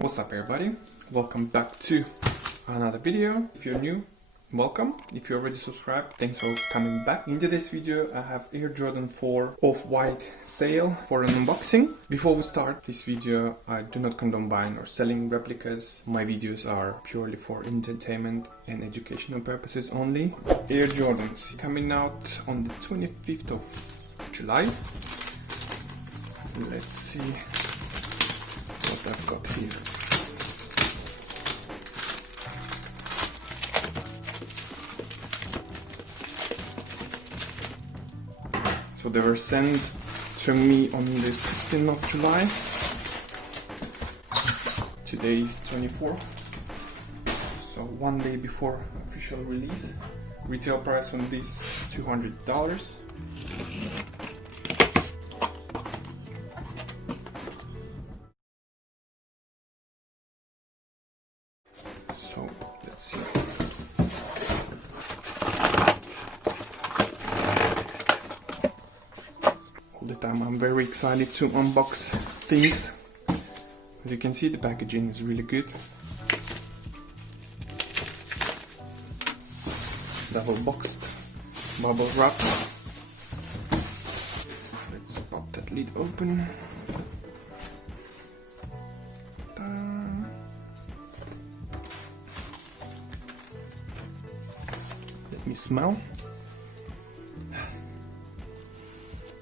What's up everybody, welcome back to another video. If you're new, welcome. If you're already subscribed, thanks for coming back. In today's video I have Air Jordan 4 off-white sale for an unboxing. Before we start this video, I do not condone buying or selling replicas. My videos are purely for entertainment and educational purposes only. Air Jordans coming out on the 25th of July. Let's see what I've got here. So they were sent to me on the 16th of July. Today is 24th, so one day before official release. Retail price on this $200. So let's see. All the time I'm very excited to unbox things. As you can see, the packaging is really good. Double boxed, bubble wrap. Let's pop that lid open. Let me smell.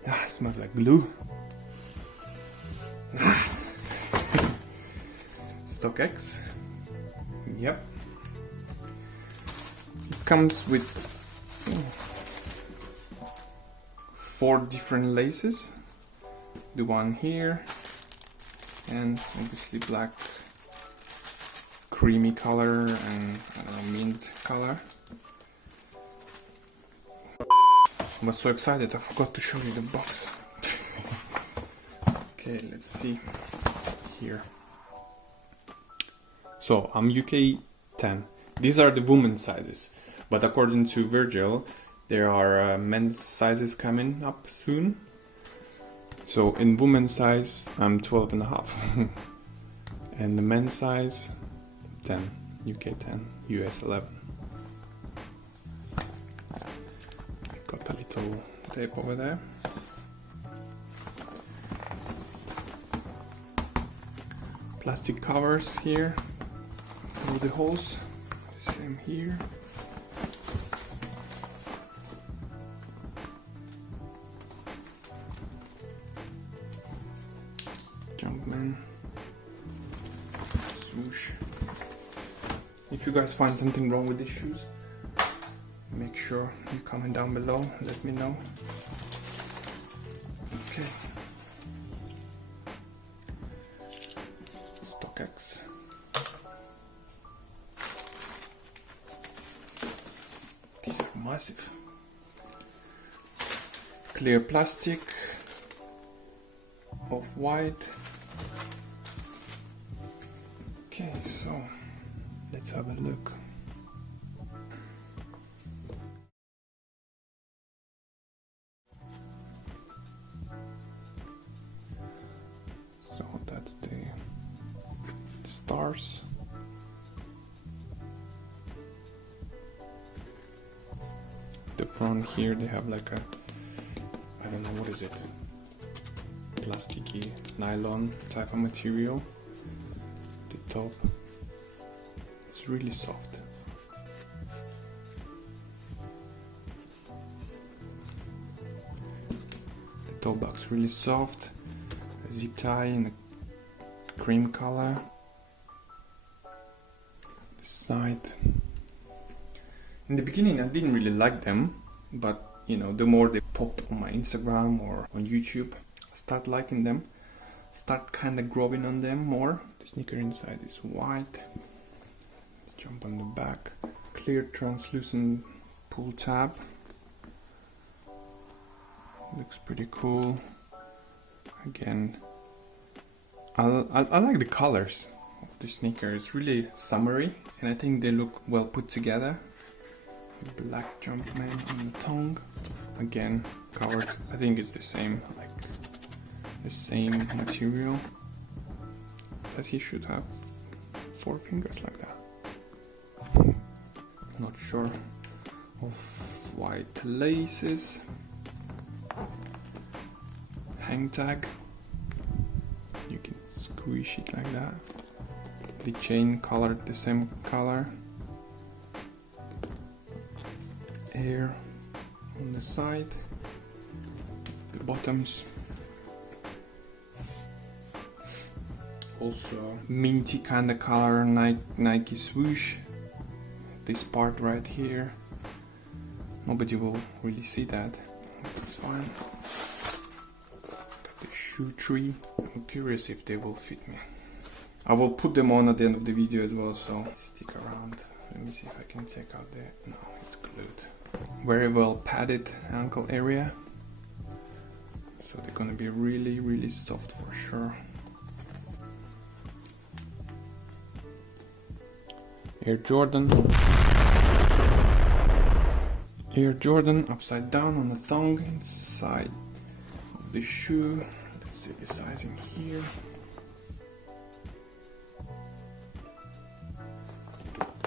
It smells like glue. StockX. Yep. It comes with 4 different laces. The one here, and obviously black, creamy color, and mint color. I was so excited I forgot to show you the box. Okay, let's see here. So I'm UK 10. These are the women's sizes, but according to Virgil there are men's sizes coming up soon. So in women's size I'm 12 and a half and the men's size 10, UK 10, US 11. Got a little tape over there. Plastic covers here for the holes. Same here. Jumpman. Swoosh. If you guys find something wrong with these shoes, make sure you comment down below, let me know. Okay. StockX. These are massive. Clear plastic, off-white. Okay, so let's have a look. So that's the stars. The front here they have like a, I don't know what is it, plasticky nylon type of material. The top, it's really soft. The toe box really soft. A zip tie in a cream color. The side. In the beginning I didn't really like them, but you know, the more they pop on my Instagram or on YouTube, I start liking them, start kind of growing on them more. The sneaker inside is white. Jump on the back. Clear translucent pull tab. Looks pretty cool. Again, I like the colors of the sneaker. It's really summery and I think they look well put together. Black Jumpman on the tongue. Again, covered, I think it's the same, like the same material. that he should have 4 fingers like that. Not sure. Of white laces, hang tag, you can squish it like that. The chain colored the same color. Air on the side, the bottoms. Also minty kind of color Nike swoosh. This part right here. Nobody will really see that. That's fine. Got the shoe tree. I'm curious if they will fit me. I will put them on at the end of the video as well, so stick around. Let me see if I can check out the... No, it's glued. Very well padded ankle area. So they're gonna be really, really soft for sure. Air Jordan upside down on the thong inside of the shoe. Let's see the sizing here.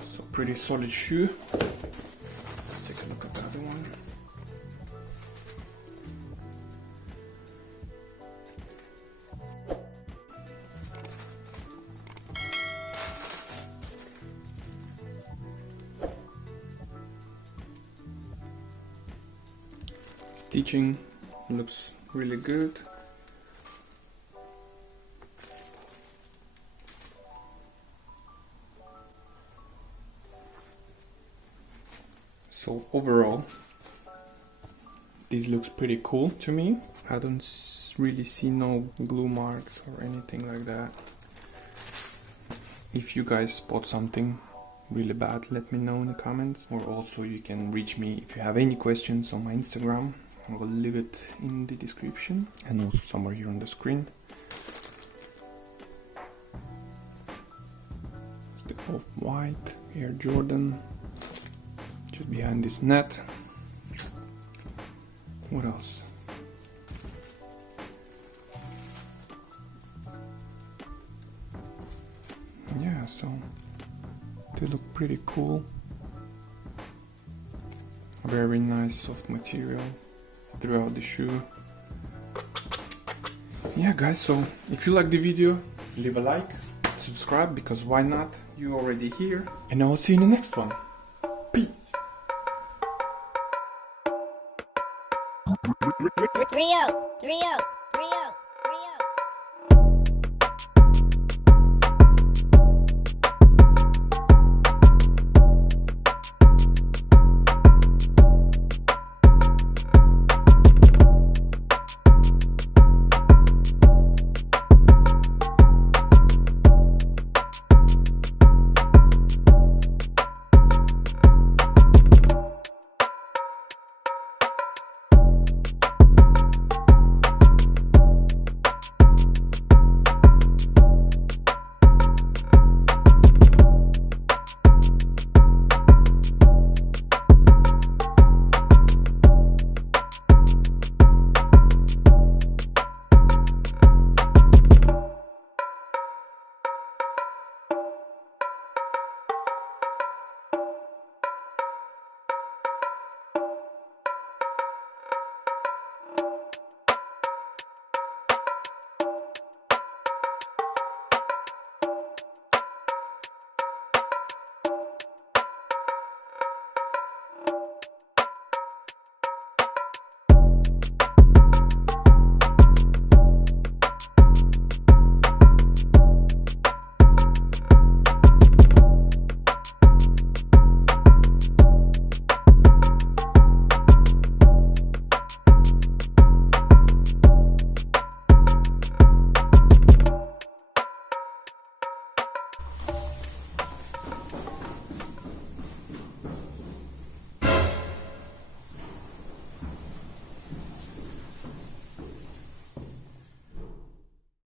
So pretty solid shoe. Let's take a look at the other one. Stitching looks really good. So overall, this looks pretty cool to me. I don't really see no glue marks or anything like that. If you guys spot something really bad, let me know in the comments, or also you can reach me if you have any questions on my Instagram. I will leave it in the description and also somewhere here on the screen. It's the off-white Air Jordan, just behind this net. What else? Yeah, so they look pretty cool. Very nice soft material throughout the shoe. Yeah guys, so if you like the video, leave a like, subscribe, because why not? You're already here, and I will see you in the next one. Peace. Trio.